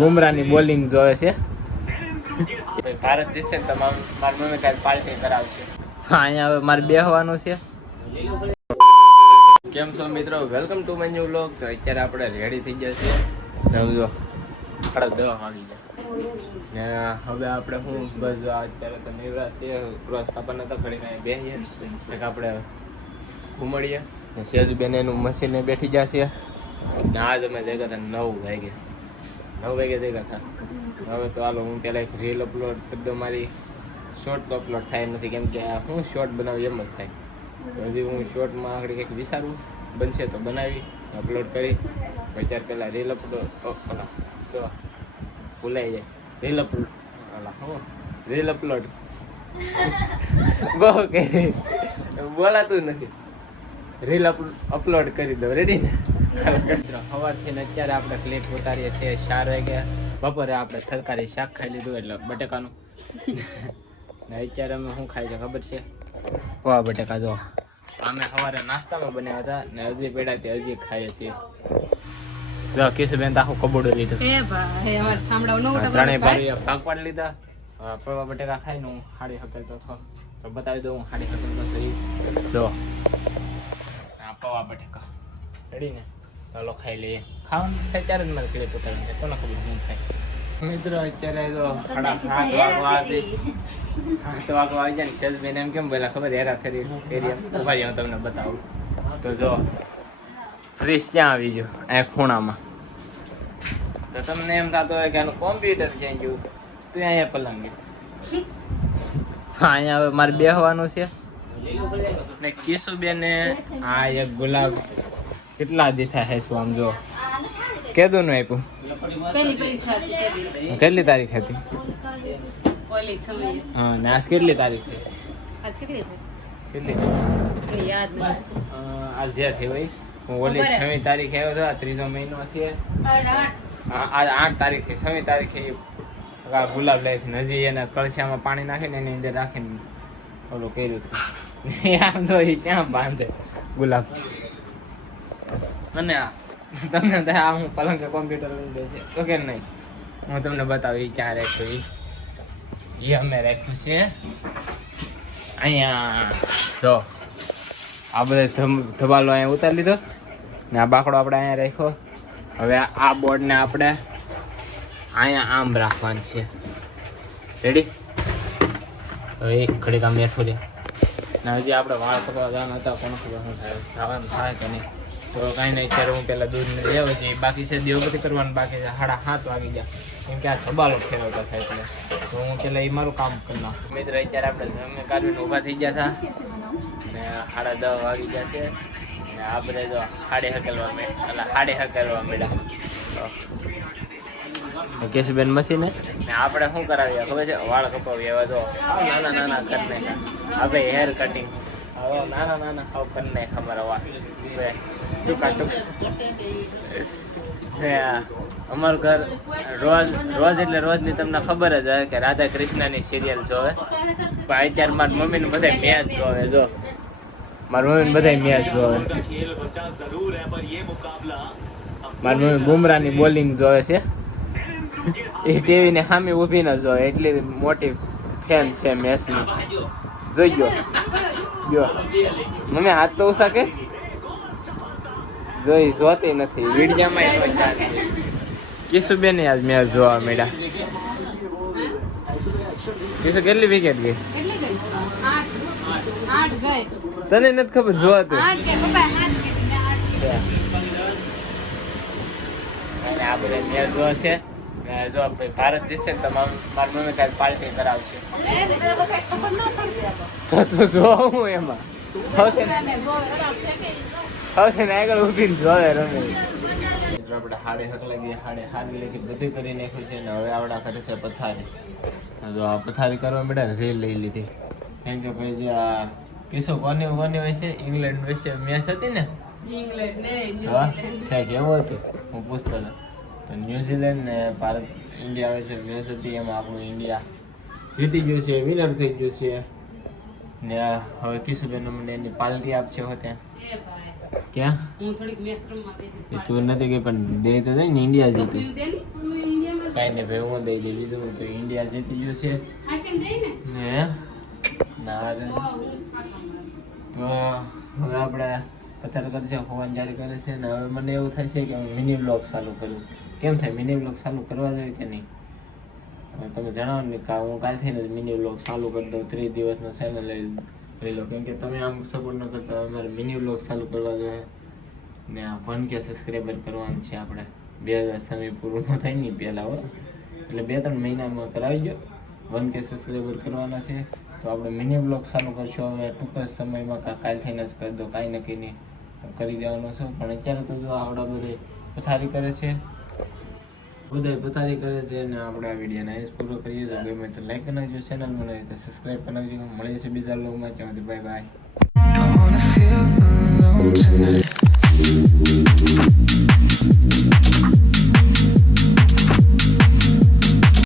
બુમરાહની bowling જોવે છે. ભારત જીતશે તો મારી મમ્મી કાંઈ પાર્ટી કરાવશે. અહીંયા હવે મારે બેહવાનું છે. કેમ છો મિત્રો, welcome to my new vlog. તો અત્યારે આપણે રેડી થઈ ગયા છીએ. સમજો 10:30 વાગી ગયા ને હવે આપણે શું બસ અત્યારે તો નિવરાશ છે. ક્રોસ કાપા નતા ઘડી કાંઈ બેસીએ એક આપણે ઘૂમડીએ. સેજુબેન એનું મશીને બેઠી જશે ને આજ અમે જગ્યા હતા 9 વાગે જગ્યા હતા. હવે તો હાલો હું પહેલાં એક રીલ અપલોડ કરી દઉં. મારી શોર્ટ તો અપલોડ થાય નથી કેમ કે હું શોર્ટ બનાવી એમ જ થાય. તો હજી હું શોર્ટમાં આગળ કંઈક વિચારું બનશે તો બનાવી અપલોડ કરી પછી પહેલાં રીલ અપલોડ ભૂલાઈ જાય રીલ અપલોડ બહુ કઈ બોલાતું નથી. રીલ અપલોડ કરી દો. રેડી ને સવારથી ને અત્યારે આપણે ક્લિપ ઉતારીએ છીએ 4 વાગે. બપોરે આપણે સરકારી શાક ખાઈ લીધું એટલે બટેકાનું ને અત્યારે અમે શું ખાઈ છે ખબર છે? વાહ બટેકા. જો અમે સવારે નાસ્તામાં બનાવ્યા હતા ને હજી પેડા તે હજી ખાઈએ છીએ. જો કિશુબેન તો આખું કબોડું લીધું. ત્રણેય ભાઈ ભાગ પાડી લીધા. પૌવા બટેકા ખાઈને હું હાડી હકેલતો હતો તો બતાવી દઉં. હું હાડી હકેલતો છું. જો આ પૌવા બટેકા રેડી ને ચાલો ખાઈ લઈએ. ખાવાનું થાય ત્યારે જ મારે ક્લિપ ઉતારવાની છે. કોને ખબર શું થાય. મિત્રો અત્યારે તો 7 વાગવા આવી જાય ને સેજબેન એમ કેમ બોલા ખબર? હેરા ફેરી ઉભા હું તમને બતાવું. તો જો ફ્રીજ ક્યાં આવી ગયો? આ ખૂણામાં. તો તમને એમ થતો હોય કે આનું કોમ્પ્યુટર ક્યાં ગયું? તો અહીંયા પલંગ અહીંયા હવે મારે બેહવાનું છે ને કિશુબેને આ એક ગુલાબ કેટલા દીથા હે શું આમ જો કેદું નું આપ્યું? કેટલી તારીખ હતી? હા ને આજ કેટલી તારીખ થઈ? કેટલી આજ જે થઈ ભાઈ હું ઓલી 6મી તારીખે આવ્યો હતો. 3રો મહિનો છે. આજ 8 તારીખ થઈ. 6મી તારીખે આ ગુલાબ લાવી હજી એના કળશિયામાં પાણી નાખીને એની અંદર રાખીને ઓલું કર્યું છે. આમ જો એ ક્યાં બાંધે ગુલાબ. અને તમને આ હું પલંગ કોમ્પ્યુટર વિન્ડો છે તો કેમ નહીં હું તમને બતાવું એ ક્યાં રાખ્યું. એ અમે રાખ્યું છે અહીંયા. જો આ બધા ધબાલો અહીંયા ઉતારી લીધો ને આ બાકડો આપણે અહીંયા રાખ્યો. હવે આ બોર્ડને આપણે અહીંયા આમ રાખવાનું છે. રેડી? હવે એક ઘડીક આમ બેઠું રે ને હજી આપણે વાળ પકડવા જવાના હતા. કોને ખબર શું થાય જવાનું થાય કે નહીં. તો કાંઈ નહીં અત્યારે હું પહેલાં દૂધને લેવો છે. બાકી છે દેવગતિ કરવાનું બાકી છે. 7:30 વાગી ગયા કેમ કે આ ધબાલો ફેરવતા થાય એટલે તો હું પહેલાં એ મારું કામ કરી નાખું. મિત્ર અત્યારે આપણે જમે કાઢીને ઊભા થઈ ગયા હતા ને 10:30 વાગી ગયા છે ને આ બધા જો હાડે હકેલવા મેળા કેશુબેન મશીને ને આપણે શું કરાવીએ ખબર છે? વાળ કપાવીએ. એવા જો નાના નાના કરી નાખ્યા આપણે હેર કટિંગ. હવે નાના ખાવ કરી નાખ અમારા વાળ ટૂંકા. અમારું ઘર રોજ એટલે રોજની તમને ખબર જ હોય કે રાધા કૃષ્ણની સિરિયલ જોવે. પણ અત્યારે મારી મમ્મીને બધા મેચ જોવે. જો મારી મમ્મીને બધા મેચ જોવે. મારી મમ્મી બુમરાહની બોલિંગ જોવે છે. એ ટીવીને સામે ઊભી ન જોવે એટલી મોટી ફેન છે મેચની. જોઈ ગયો મમ્મી હાથ તો ઉસાકે જોઈ જોતી નથી. વિડીયામાં કિશુબેન આજ મેચ જોવા મળ્યા. કિશુ કેટલી વિકેટ ગઈ? તને નથી ખબર? જોવાતું આ બધા મેચ જોવા છે. જો ભારત જીતશે તો મારી મમ્મી કાંઈ પાર્ટી કરાવશે. તો તું જોવું એમાં આગળ ઉભીને જોવે રમે. આપણે હાડે હકલા ગયા. હાડી લેખી બધું કરી નાખ્યું છે ને હવે આવડા કરે છે પથારી. જો આ પથારી કરવા બેટા રેલ લઈ લીધી કેમ કે ભાઈ જે આ કિશો કોની હોય છે ઇંગ્લેન્ડ વિશે મેચ હતી ને. હા ક્યાંક એવું હતું હું પૂછતો હતો. તો ન્યુઝીલેન્ડ ને ભારત ઇન્ડિયા વિશે મેચ હતી. એમાં આપણું ઇન્ડિયા જીતી ગયું છે, વિનર થઈ ગયું છે ને હવે કિશુબેન મને એની પાર્ટી આપશે હોતે. ક્યાં? હું થોડીક મેચ રમવા દે. તું નથી કે પણ દે તો ને ઇન્ડિયા જીતું. કાંઈ નહીં ભાઈ હું દઈ દઈ બીજું તો ઇન્ડિયા જીતી ગયું છે હે ના રે. તો હવે આપણે પથાર કરશે હોવાન જારી કરે છે ને હવે મને એવું થાય છે કે હું મિની બ્લોગ ચાલુ કરું. કેમ થાય મિની બ્લોગ ચાલુ કરવા જોઈએ કે નહીં? હવે તમે જણાવો ને કે હું કાલથી જ મિની બ્લોગ ચાલુ કરી દઉં 30 દિવસનો ચેનલ લઈ લો. કેમ કે તમે આમ સપોર્ટ ન કરતા અમારે મિની બ્લોગ ચાલુ કરવા જોઈએ ને આ 1K સબસ્ક્રાઈબર કરવાનું છે આપણે. 2000 સમય પૂરું ન થાય નહીં પહેલાં હો, એટલે 2-3 મહિનામાં કરાવી ગયો. 1K સબસ્ક્રાઈબર કરવાના છે તો આપણે મિની બ્લોગ ચાલુ કરશું હવે ટૂંક જ સમયમાં. કાલ થઈને જ કરી દો, કાંઈ નક્કી નહીં કરી દેવાનો છું. પણ અત્યારે તો જો આવડા બધા પથારી કરે છે, બધા પથારી કરે છે ને આપણે આ વિડીયોને અહીં જ પૂરો કરીએ. તો ગમે તો લાઈક કરી નાખજો, ચેનલ બનાવી તો સબસ્ક્રાઈબ કરી નાખજો. મળીએ છીએ બીજા લોગમાં. ત્યાં બાય બાય.